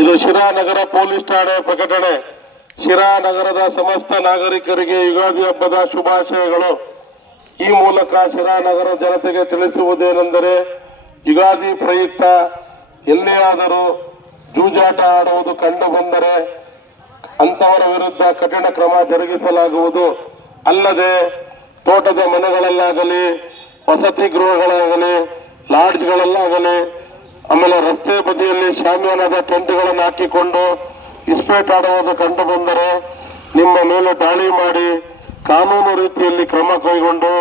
ಇದು ಶಿರಾ ನಗರ ಪೊಲೀಸ್ ಠಾಣೆ ಪ್ರಕಟಣೆ. ಶಿರಾ ನಗರದ ಸಮಸ್ತ ನಾಗರಿಕರಿಗೆ ಯುಗಾದಿ ಹಬ್ಬದ ಶುಭಾಶಯಗಳು. ಈ ಮೂಲಕ ಶಿರಾ ನಗರ ಜನತೆಗೆ ತಿಳಿಸುವುದೇನೆಂದರೆ, ಯುಗಾದಿ ಪ್ರಯುಕ್ತ ಎಲ್ಲಿಯಾದರೂ ಜೂಜಾಟ ಆಡುವುದು ಕಂಡು ಬಂದರೆ ಅಂತವರ ವಿರುದ್ಧ ಕಠಿಣ ಕ್ರಮ ಜರುಗಿಸಲಾಗುವುದು. ಅಲ್ಲದೆ ತೋಟದ ಮನೆಗಳಲ್ಲಾಗಲಿ, ವಸತಿ ಗೃಹಗಳಾಗಲಿ, ಲಾಡ್ಜ್ಗಳಲ್ಲಾಗಲಿ, ಆಮೇಲೆ ರಸ್ತೆ ಬದಿಯಲ್ಲಿ ಶಾಮಿಯಾನದ ಟೆಂಟ್ಗಳನ್ನು ಹಾಕಿಕೊಂಡು ಇಸ್ಪೇಟ್ ಆಡುವುದು ಕಂಡು ಬಂದರೆ ನಿಮ್ಮ ಮೇಲೆ ದಾಳಿ ಮಾಡಿ ಕಾನೂನು ರೀತಿಯಲ್ಲಿ ಕ್ರಮ ಕೈಗೊಂಡು,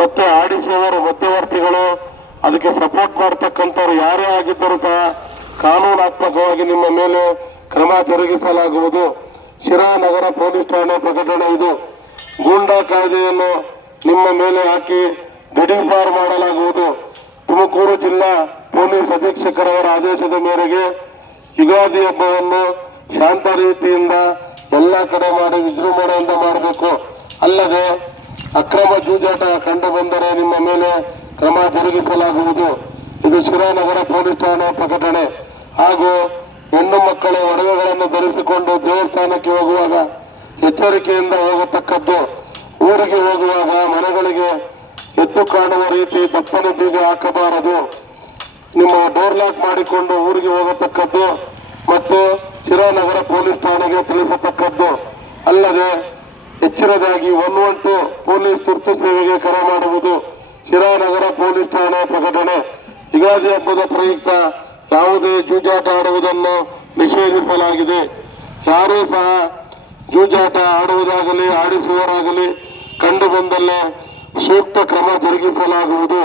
ಮತ್ತೆ ಆಡಿಸುವವರು ಮಧ್ಯವರ್ತಿಗಳು ಅದಕ್ಕೆ ಸಪೋರ್ಟ್ ಮಾಡತಕ್ಕಂಥವ್ರು ಯಾರೇ ಆಗಿದ್ದರೂ ಸಹ ಕಾನೂನಾತ್ಮಕವಾಗಿ ನಿಮ್ಮ ಮೇಲೆ ಕ್ರಮ ಜರುಗಿಸಲಾಗುವುದು. ಶಿರಾ ನಗರ ಪೊಲೀಸ್ ಠಾಣೆ ಪ್ರಕಟಣೆ ಇದು. ಗೂಂಡಾ ಕಾಯ್ದೆಯನ್ನು ನಿಮ್ಮ ಮೇಲೆ ಹಾಕಿ ಗಡೀಪಾರು ಮಾಡಲಾಗುವುದು. ತುಮಕೂರು ಜಿಲ್ಲಾ ಪೊಲೀಸ್ ಅಧೀಕ್ಷಕರವರ ಆದೇಶದ ಮೇರೆಗೆ ಯುಗಾದಿ ಹಬ್ಬವನ್ನು ಶಾಂತ ರೀತಿಯಿಂದ ಎಲ್ಲ ಕಡೆ ಮಾಡಿ ವಿಜೃಂಭಣೆಯಿಂದ ಮಾಡಬೇಕು. ಅಲ್ಲದೆ ಅಕ್ರಮ ಜೂಜಾಟ ಕಂಡು ಬಂದರೆ ನಿಮ್ಮ ಮೇಲೆ ಕ್ರಮ ಜರುಗಿಸಲಾಗುವುದು. ಇದು ಶಿರಾ ನಗರ ಪೊಲೀಸ್ ಠಾಣೆ ಪ್ರಕಟಣೆ. ಹಾಗೂ ಹೆಣ್ಣು ಮಕ್ಕಳ ಒಡವೆಗಳನ್ನು ಧರಿಸಿಕೊಂಡು ದೇವಸ್ಥಾನಕ್ಕೆ ಹೋಗುವಾಗ ಎಚ್ಚರಿಕೆಯಿಂದ ಹೋಗತಕ್ಕದ್ದು. ಊರಿಗೆ ಹೋಗುವಾಗ ಮನೆಗಳಿಗೆ ಎದ್ದು ಕಾಣುವ ರೀತಿ ದಪ್ಪನೆ ಬೀಗ ಹಾಕಬಾರದು. ನಿಮ್ಮ ಡೋರ್ ಲಾಕ್ ಮಾಡಿಕೊಂಡು ಊರಿಗೆ ಹೋಗತಕ್ಕದ್ದು ಮತ್ತು ಶಿರಾ ನಗರ ಪೊಲೀಸ್ ಠಾಣೆಗೆ ತಿಳಿಸತಕ್ಕದ್ದು. ಅಲ್ಲದೆ ಎಚ್ಚರದಾಗಿ 112 ಪೊಲೀಸ್ ತುರ್ತು ಸೇವೆಗೆ ಕರೆ ಮಾಡುವುದು. ಶಿರಾ ನಗರ ಪೊಲೀಸ್ ಠಾಣೆ ಪ್ರಕಟಣೆ. ಯುಗಾದಿ ಹಬ್ಬದ ಪ್ರಯುಕ್ತ ಯಾವುದೇ ಜೂಜಾಟ ಆಡುವುದನ್ನು ನಿಷೇಧಿಸಲಾಗಿದೆ. ಯಾರೂ ಸಹ ಜೂಜಾಟ ಆಡುವುದಾಗಲಿ ಆಡಿಸುವವರಾಗಲಿ ಕಂಡು ಬಂದಲ್ಲೇ ಸೂಕ್ತ ಕ್ರಮ ಜರುಗಿಸಲಾಗುವುದು.